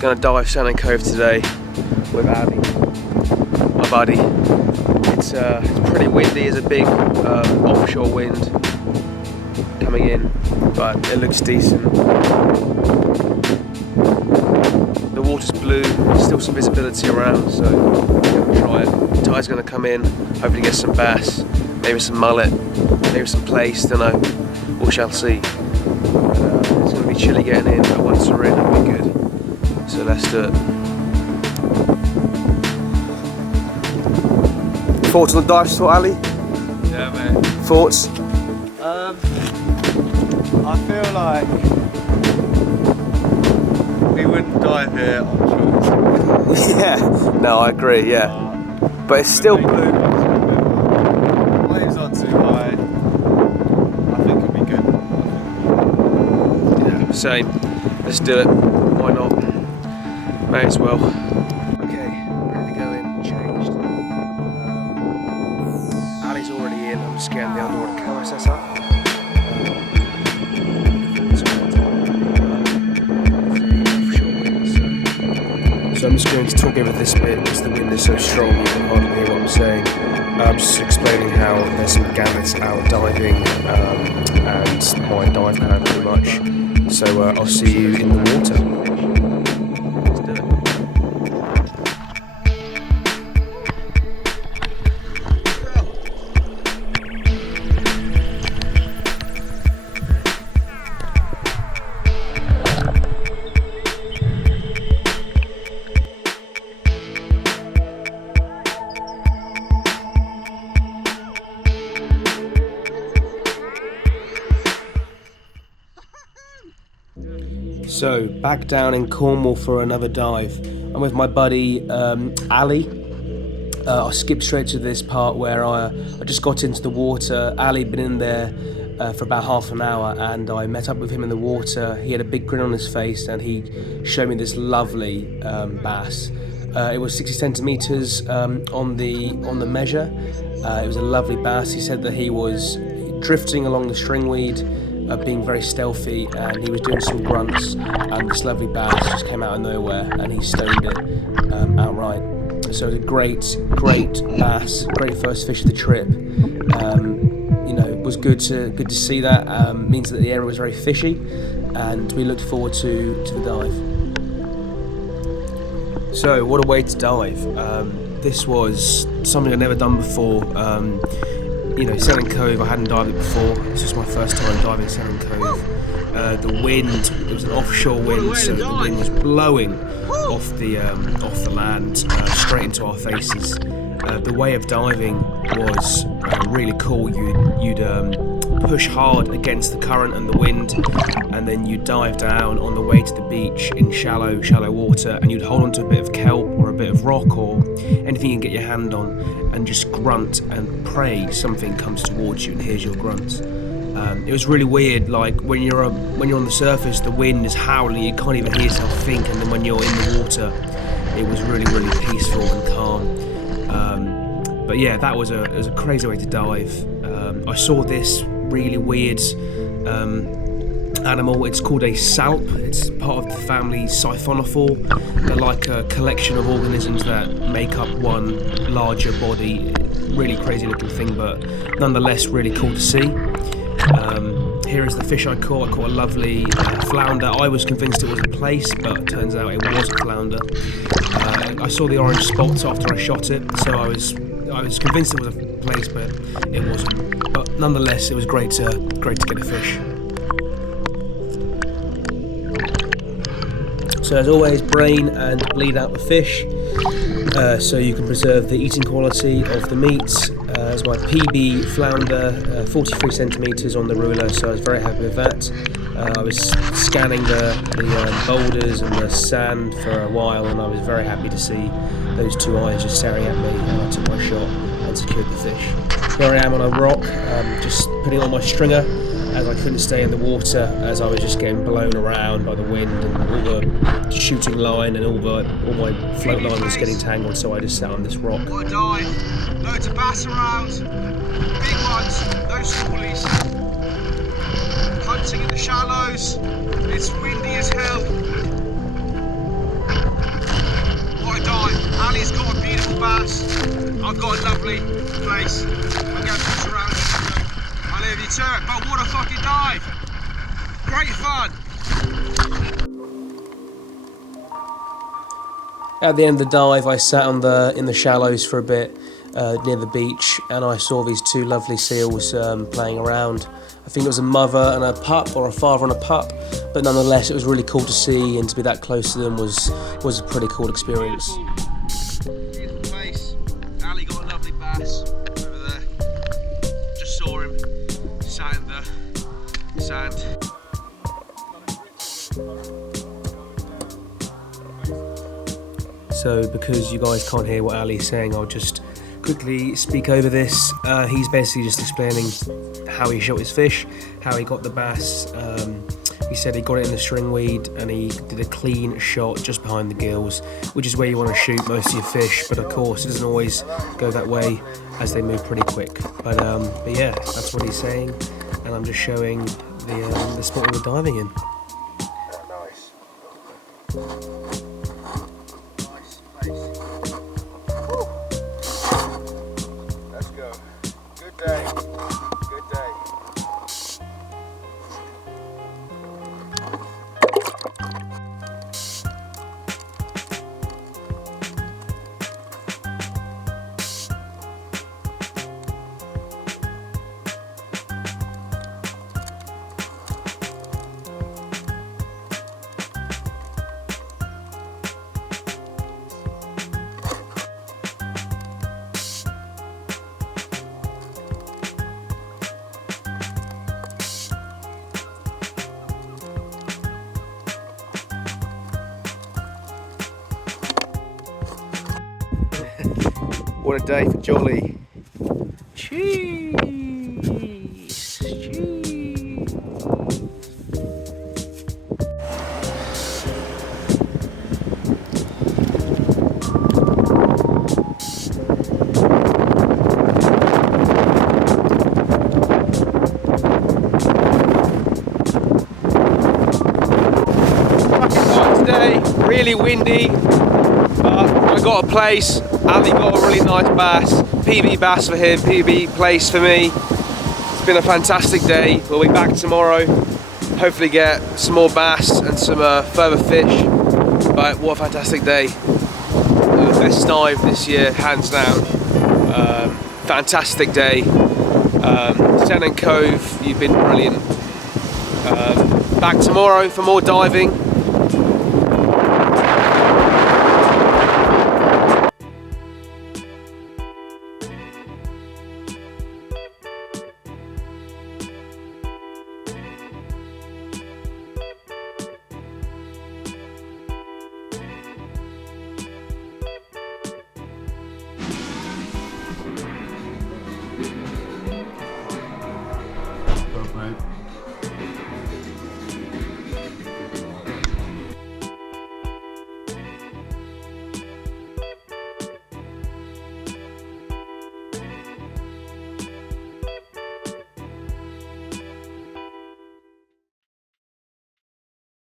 Gonna dive Sennen Cove today with Ali, my buddy. It's pretty windy. There's a big offshore wind coming in, but it looks decent. The water's blue, still some visibility around, so I'm gonna try it. The tide's gonna come in, hopefully get some bass, maybe some mullet, maybe some plaice, don't know. We shall see. It's gonna be chilly getting in, but once we're in, it'll be good. So let's do it. Thoughts on the dive spot, Ali? Yeah, mate. Thoughts? I feel like we wouldn't dive here on shorts. Yeah, no, I agree, yeah. But it's still blue. Waves aren't too high. I think it'll be good. Yeah, same. Let's do it. Why not? May as well. Okay, ready to go in, changed. Ali's already in, I'm just getting the underwater camera set up. So I'm just going to talk over this bit because the wind is so strong you can hardly hear what I'm saying. I'm just explaining how there's some gamuts out diving and my dive pad pretty much. So I'll see you in the water. Let's do it. So, back down in Cornwall for another dive. I'm with my buddy Ali. I skipped straight to this part where I just got into the water. Ali had been in there for about half an hour and I met up with him in the water. He had a big grin on his face and he showed me this lovely bass. It was 60 centimeters on the measure. It was a lovely bass. He said that he was drifting along the stringweed, being very stealthy, and he was doing some grunts, and this lovely bass just came out of nowhere and he stoned it outright. So it was a great bass, great first fish of the trip. You know, it was good to see that. Means that the area was very fishy, and we looked forward to the dive. So what a way to dive. This was something I'd never done before. You know, Sennen Cove, I hadn't dived it before. This was my first time diving Sennen Cove. The wind, it was an offshore wind, so the wind was blowing off the land straight into our faces. The way of diving was really cool. You'd push hard against the current and the wind, and then you'd dive down on the way to the beach in shallow water, and you'd hold onto a bit of kelp or a bit of rock or anything you can get your hand on, and just grunt and pray something comes towards you and hears your grunts. It was really weird. Like when you're on the surface, the wind is howling, you can't even hear yourself think, and then when you're in the water, it was really peaceful and calm. But yeah, that was a crazy way to dive. I saw this really weird animal. It's called a salp. It's part of the family Siphonophore. They're like a collection of organisms that make up one larger body. Really crazy looking thing, but nonetheless really cool to see. Here is the fish I caught. I caught a lovely flounder. I was convinced it was a plaice, but it turns out it was a flounder. I saw the orange spots after I shot it, so I was convinced it was a plaice, but it wasn't. But nonetheless, it was great to get a fish. So as always, brain and bleed out the fish, so you can preserve the eating quality of the meat. As my PB flounder, 43 centimeters on the ruler, so I was very happy with that. I was scanning the boulders and the sand for a while, and I was very happy to see those two eyes just staring at me, and I took my shot and secured the fish. Here I am on a rock, just putting on my stringer, as I couldn't stay in the water, as I was just getting blown around by the wind and all the shooting line, and all my float line was getting tangled, so I just sat on this rock. What a dive. Loads of bass around, big ones, no smallies. Hunting in the shallows, it's windy as hell. Ali's got a beautiful bass. I've got a lovely place. I'm going to fish around. I'll leave you to it, but what a fucking dive! Great fun! At the end of the dive, I sat in the shallows for a bit near the beach, and I saw these two lovely seals playing around. I think it was a mother and a pup, or a father and a pup, but nonetheless it was really cool to see, and to be that close to them was a pretty cool experience. Beautiful place. Ali got a lovely bass over there. Just saw him sat in the sand. So because you guys can't hear what Ali's saying, I'll just quickly speak over this. He's basically just explaining how he shot his fish, how he got the bass. He said he got it in the stringweed and he did a clean shot just behind the gills, which is where you want to shoot most of your fish, but of course it doesn't always go that way as they move pretty quick. But yeah, that's what he's saying, and I'm just showing the spot we were diving in. Nice. Nice place. Woo. Let's go. Good day. Good day. What a day for Jolly. Cheese! Cheese! Fucking hot today, really windy, but I got a place. Ali got a really nice bass, PB bass for him, PB place for me. It's been a fantastic day. We'll be back tomorrow, hopefully get some more bass and some further fish. But what a fantastic day. The best dive this year, hands down. Fantastic day. Sennen Cove, you've been brilliant. Back tomorrow for more diving.